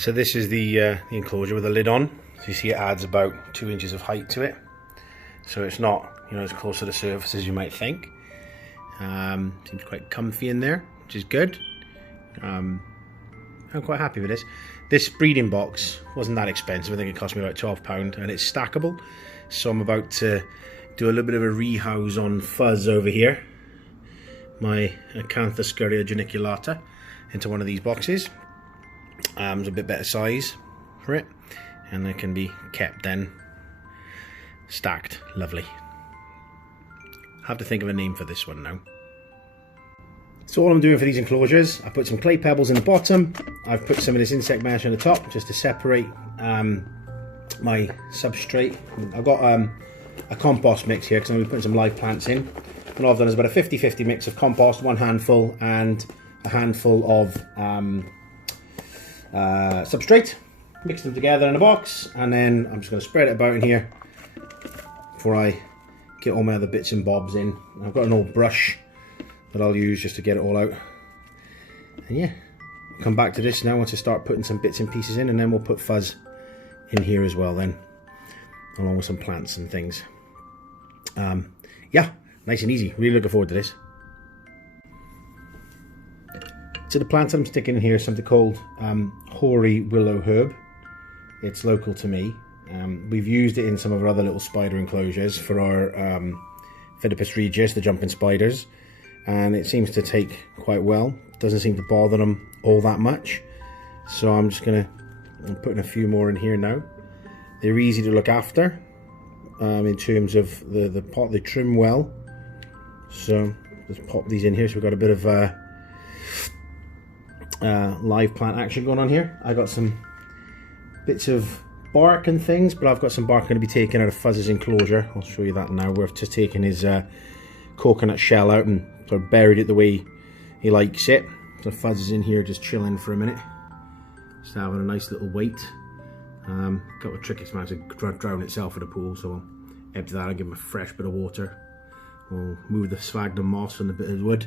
So this is the enclosure with the lid on. So you see it adds about 2 inches of height to it. So it's not, you know, as close to the surface as you might think. Seems quite comfy in there, which is good. I'm quite happy with this. This breeding box wasn't that expensive. I think it cost me about £12, and it's stackable. So I'm about to do a little bit of a rehouse on fuzz over here. My Acanthoscurria Geniculata into one of these boxes. It's a bit better size for it, and it can be kept then stacked. Lovely. Have to think of a name for this one now. So all I'm doing for these enclosures, I put some clay pebbles in the bottom. I've put some of this insect mesh on the top just to separate my substrate. I've got a compost mix here because I'm going to be putting some live plants in. And all I've done is about a 50-50 mix of compost, 1 handful, and a handful of substrate. Mix them together in a box, and then I'm just going to spread it about in here before I get all my other bits and bobs in. I've got an old brush that I'll use just to get it all out. And yeah, I'll come back to this now once I start putting some bits and pieces in, and then we'll put fuzz in here as well then, along with some plants and things. Yeah, nice and easy. Really looking forward to this. So the plants I'm sticking in here is something called hoary willow herb. It's local to me. We've used it in some of our other little spider enclosures for our Phidippus regius, the jumping spiders, and it seems to take quite well. Doesn't seem to bother them all that much. So I'm just I'm putting a few more in here now. They're easy to look after in terms of the pot. They trim well. So let's pop these in here. So we've got a bit of live plant action going on here. I got some bits of bark and things, but I've got some bark going to be taken out of Fuzz's enclosure. I'll show you that now. We've just taken his coconut shell out and sort of buried it the way he likes it. So Fuzz is in here just chilling for a minute, just having a nice little wait. Got a trick, it's meant to drown itself in the pool, so I'll empty that and give him a fresh bit of water. We'll move the sphagnum moss and a bit of wood.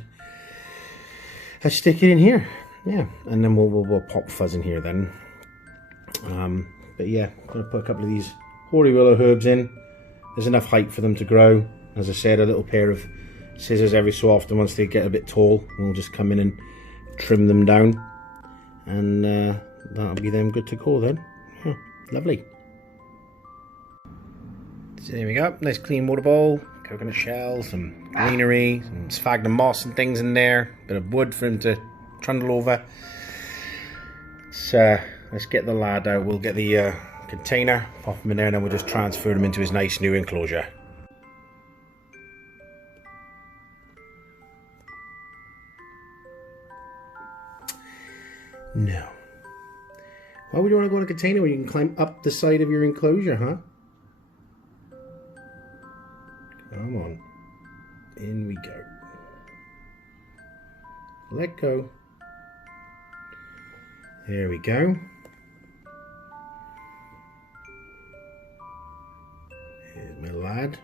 I stick it in here, yeah, and then we'll pop Fuzz in here then. But yeah, I'm going to put a couple of these hoary willow herbs in. There's enough height for them to grow. As I said, a little pair of scissors every so often once they get a bit tall. We'll just come in and trim them down, and that'll be them good to go then. Huh, lovely. So there we go, nice clean water bowl, coconut shells, some greenery, some sphagnum moss and things in there, bit of wood for him to trundle over. So let's get the lad out. We'll get the container, pop him in there, and then we'll just transfer him into his nice new enclosure. No. Why would you want to go in a container where you can climb up the side of your enclosure, huh? Come on. In we go. Let go. There we go. Here's my lad.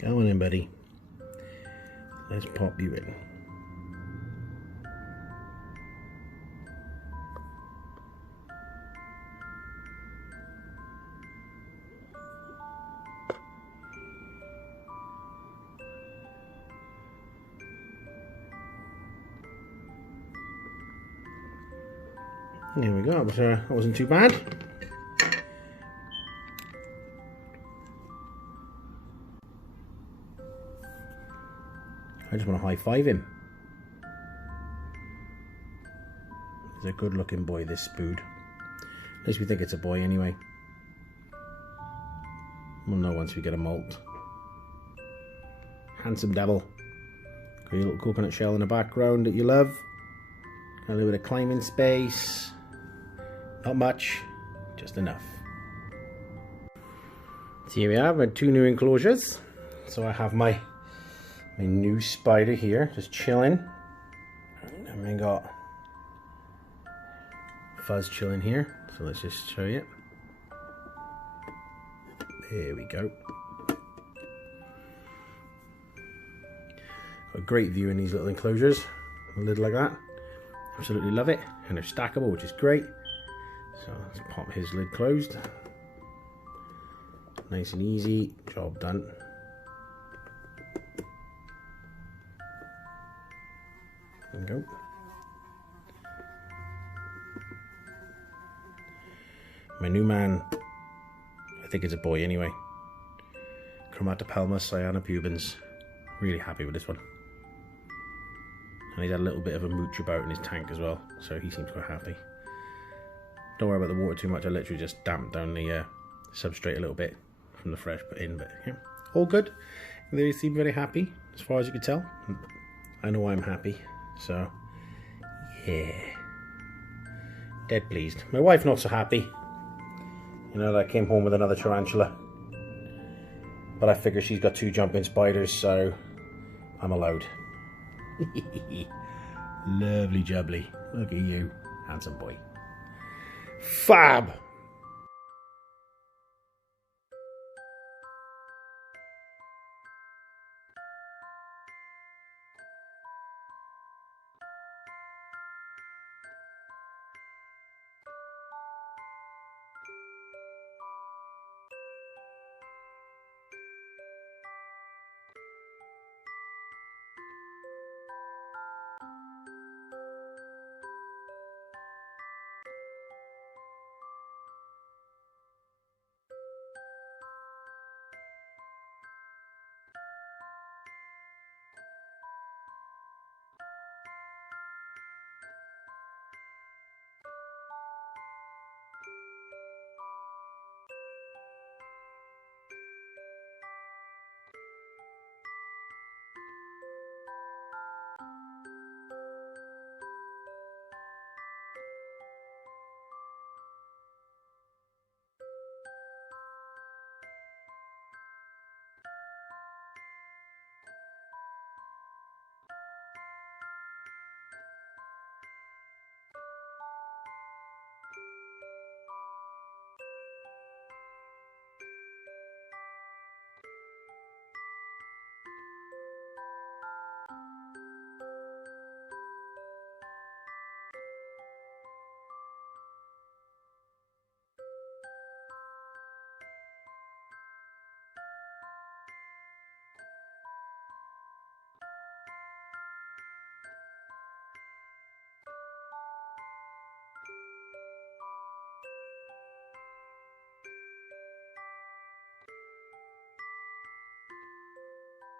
Go on in, buddy. Let's pop you in. There we go, but that wasn't too bad. I just want to high-five him. He's a good-looking boy, this Spood. At least we think it's a boy anyway. We'll know once we get a molt. Handsome devil. Got your little coconut shell in the background that you love. Got a little bit of climbing space. Not much, just enough. So here we have my 2 new enclosures. So I have my new spider here, just chilling. And we got Fuzz chilling here. So let's just show you. There we go. Got a great view in these little enclosures. A lid like that. Absolutely love it. And they're stackable, which is great. So let's pop his lid closed. Nice and easy. Job done. There we go. My new man, I think it's a boy anyway. Chromatapelma Cyaneopubescens. Really happy with this one. And he's had a little bit of a mooch about in his tank as well, so he seems quite happy. Don't worry about the water too much, I literally just damped down the substrate a little bit from the fresh put in, but yeah, all good. They seem very happy, as far as you can tell. I know I'm happy, so yeah. Dead pleased. My wife not so happy. You know, I came home with another tarantula. But I figure she's got 2 jumping spiders, so I'm allowed. Lovely jubbly. Look at you, handsome boy. Fab!